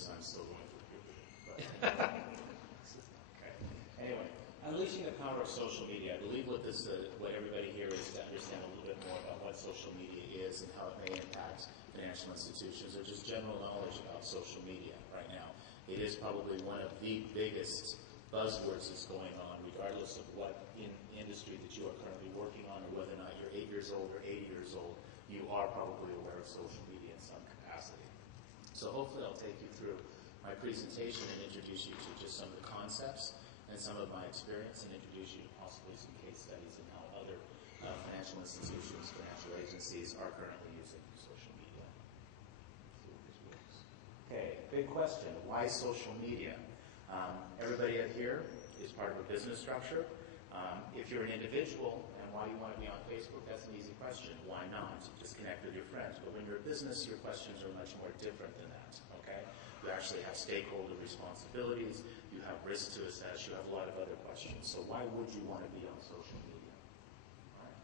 this, I'm still going through puberty. Okay. Anyway, unleashing the power of social media. I believe what everybody here is to understand a little bit more about what social media is and how it may impact financial institutions, or just general knowledge about social media right now. It is probably one of the biggest buzzwords that's going on, regardless of what industry that you are currently working on, or whether or not you're 8 years old or 80 years old, you are probably aware of social media in some capacity. So hopefully I'll take you through my presentation and introduce you to just some of the concepts and some of my experience, and introduce you to possibly some case studies and how other financial institutions, financial agencies are currently using social media. Let's see if this works. Okay, big question. Why social media? Everybody out here is part of a business structure. If you're an individual and why you want to be on Facebook, that's an easy question. Why not? Just connect with your friends. But when you're a business, your questions are much more different than that, okay? You actually have stakeholder responsibilities. You have risks to assess. You have a lot of other questions. So why would you want to be on social media? All right.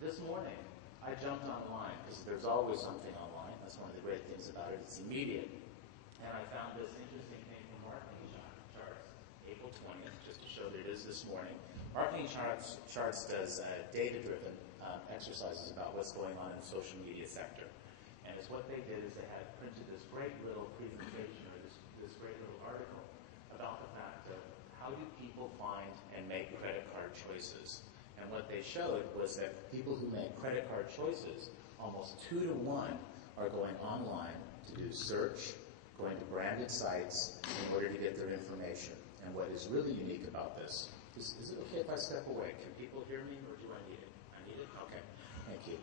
This morning, I jumped online because there's always something online. That's one of the great things about it. It's immediate. And I found this interesting thing from Marketing Charts, April 20th, just to show that it is this morning. Marketing Charts does data-driven exercises about what's going on in the social media sector. And it's what they did is they had printed this great little presentation, or this great little article about the fact of how do people find and make credit card choices. And what they showed was that people who make credit card choices, almost 2 to 1, are going online to do search, going to branded sites in order to get their information. And what is really unique about this, is it okay if I step away? Can people hear me, or do I need it? I need it? Okay. Thank you.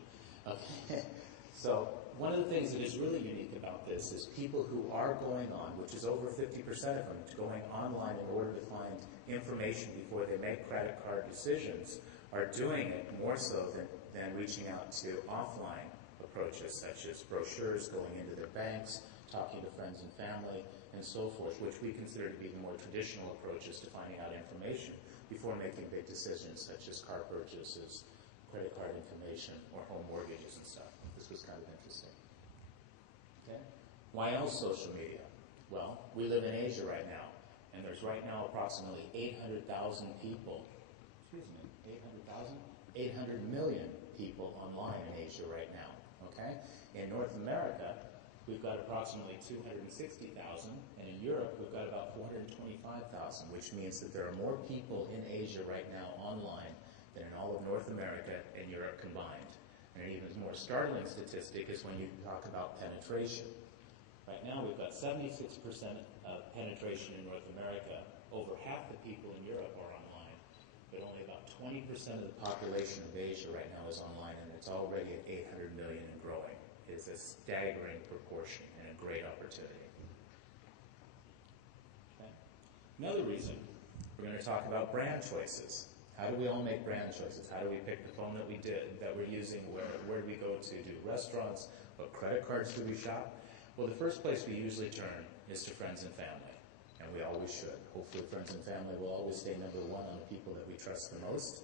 Okay. So one of the things that is really unique about this is people who are going on, which is over 50% of them, going online in order to find information before they make credit card decisions, are doing it more so than reaching out to offline approaches, such as brochures, going into their banks, talking to friends and family, and so forth, which we consider to be the more traditional approaches to finding out information before making big decisions, such as car purchases, credit card information, or home mortgages and stuff. This was kind of interesting. Okay? Why else social media? Well, we live in Asia right now, and there's right now approximately 800,000 people, 800 million people online in Asia right now. Okay? In North America, we've got approximately 260,000, and in Europe, we've got about 425,000, which means that there are more people in Asia right now online than in all of North America and Europe combined. And an even more startling statistic is when you talk about penetration. Right now, we've got 76% of penetration in North America. Over half the people in Europe are online, but only about 20% of the population of Asia right now is online, and it's already at 800 million and growing. It is a staggering proportion and a great opportunity. Okay. Another reason, we're going to talk about brand choices. How do we all make brand choices? How do we pick the phone that we're using? Where do we go to do restaurants? What credit cards do we shop? Well, the first place we usually turn is to friends and family, and we always should. Hopefully friends and family will always stay number one on the people that we trust the most.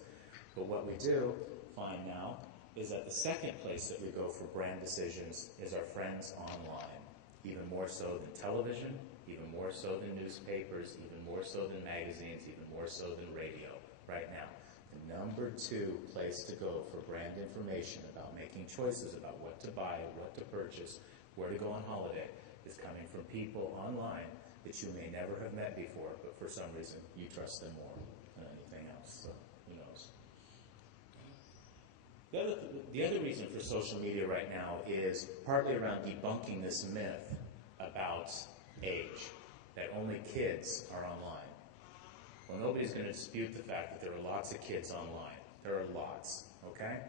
But what we do find now is that the second place that we go for brand decisions is our friends online, even more so than television, even more so than newspapers, even more so than magazines, even more so than radio. Right now, the number 2 place to go for brand information about making choices about what to buy, what to purchase, where to go on holiday is coming from people online that you may never have met before, but for some reason you trust them more than anything else. So who knows? The other reason for social media right now is partly around debunking this myth about age, that only kids are online. Well, nobody's going to dispute the fact that there are lots of kids online. There are lots, okay?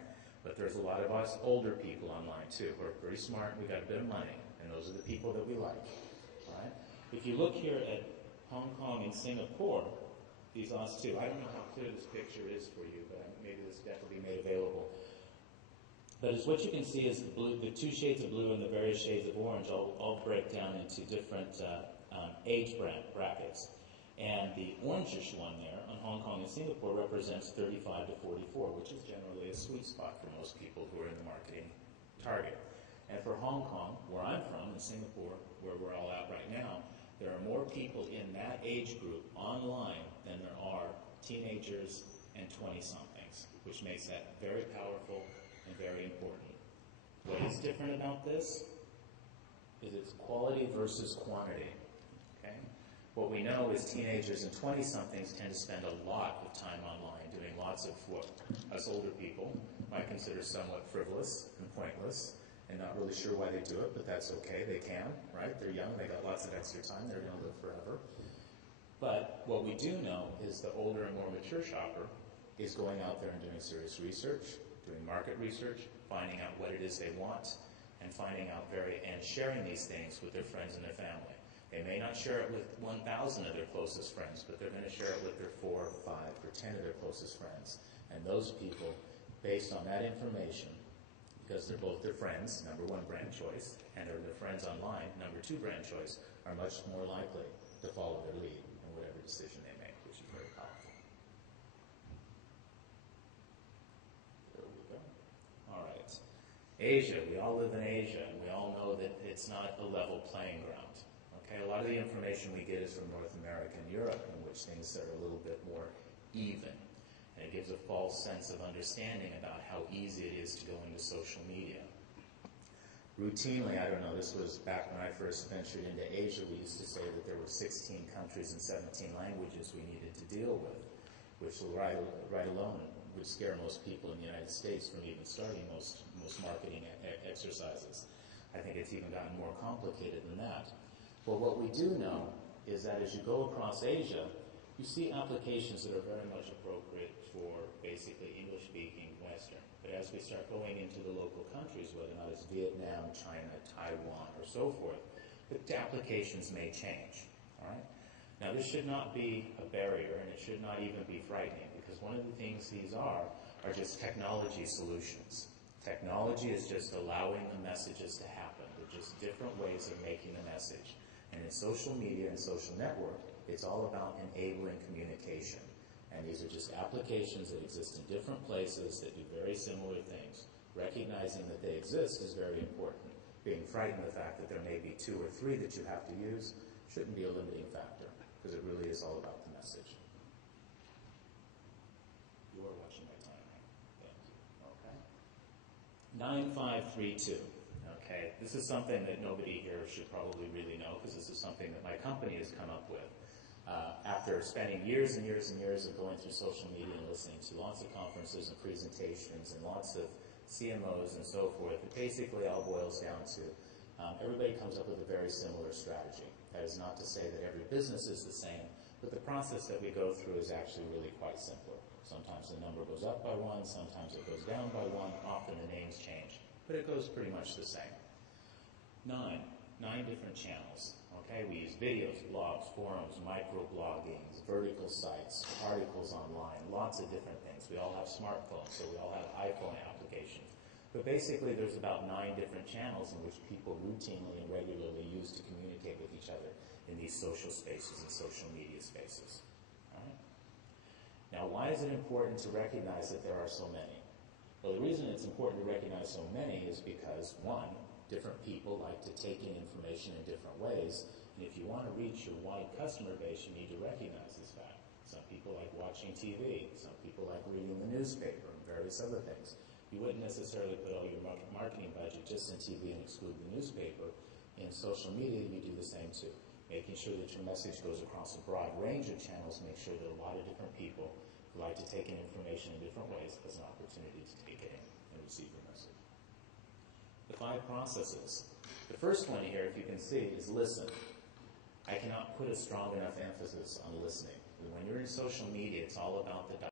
But there's a lot of us older people online, too, who are pretty smart, and we got a bit of money, and those are the people that we like, all right? If you look here at Hong Kong and Singapore, these last two, I don't know how clear this picture is for you, but maybe this will definitely be made available. But as what you can see is the 2 shades of blue and the various shades of orange all break down into different age brackets. And the orangish one there on Hong Kong and Singapore represents 35 to 44, which is generally a sweet spot for most people who are in the marketing target. And for Hong Kong, where I'm from, and Singapore, where we're all at right now, age group online than there are teenagers and 20-somethings, which makes that very powerful and very important. What is different about this is it's quality versus quantity. Okay? What we know is teenagers and 20-somethings tend to spend a lot of time online doing lots of what us older people might consider somewhat frivolous and pointless and not really sure why they do it, but that's okay. They can, right? They're young. They got lots of extra time. They're going to live forever. But what we do know is the older and more mature shopper is going out there and doing serious research, doing market research, finding out what it is they want, and finding out and sharing these things with their friends and their family. They may not share it with 1,000 of their closest friends, but they're going to share it with their 4, 5, or 10 of their closest friends. And those people, based on that information, because they're both their friends, number one brand choice, and they're their friends online, number two brand choice, are much more likely to follow their lead in whatever decision they make, which is very powerful. There we go. All right. Asia. We all live in Asia, and we all know that it's not a level playing ground. Okay, a lot of the information we get is from North America and Europe, in which things are a little bit more even. And it gives a false sense of understanding about how easy it is to go into social media. Routinely, I don't know, this was back when I first ventured into Asia, we used to say that there were 16 countries and 17 languages we needed to deal with, which right alone would scare most people in the United States from even starting most marketing exercises. I think it's even gotten more complicated than that. But what we do know is that as you go across Asia, you see applications that are very much appropriate for basically English-speaking Western. But as we start going into the local countries, whether or not it's Vietnam, China, Taiwan, or so forth, the applications may change. All right? Now, this should not be a barrier, and it should not even be frightening, because one of the things these are just technology solutions. Technology is just allowing the messages to happen. They're just different ways of making the message. And in social media and social network, it's all about enabling communication. And these are just applications that exist in different places that do very similar things. Recognizing that they exist is very important. Being frightened of the fact that there may be 2 or 3 that you have to use shouldn't be a limiting factor, because it really is all about the message. You are watching my time, right? Thank you. Okay. 9532. Okay. This is something that nobody here should probably really know, because this is something that my company has come up with. After spending years and years and years of going through social media and listening to lots of conferences and presentations and lots of CMOs and so forth, it basically all boils down to everybody comes up with a very similar strategy. That is not to say that every business is the same, but the process that we go through is actually really quite simpler. Sometimes the number goes up by 1, sometimes it goes down by 1, often the names change, but it goes pretty much the same. 9 different channels. Okay, we use videos, blogs, forums, microbloggings, vertical sites, articles online, lots of different things. We all have smartphones, so we all have iPhone applications. But basically, there's about 9 different channels in which people routinely and regularly use to communicate with each other in these social spaces and social media spaces. All right? Now, why is it important to recognize that there are so many? Well, the reason it's important to recognize so many is because, 1, different people like to take in information in different ways, and if you want to reach your wide customer base, you need to recognize this fact. Some people like watching TV, some people like reading the newspaper, and various other things. You wouldn't necessarily put all your marketing budget just in TV and exclude the newspaper. In social media, you do the same too. Making sure that your message goes across a broad range of channels, make sure that a lot of different people who like to take in information in different ways has an opportunity to take it in and receive your message. The 5 processes. The first one here, if you can see, is listen. I cannot put a strong enough emphasis on listening. When you're in social media, it's all about the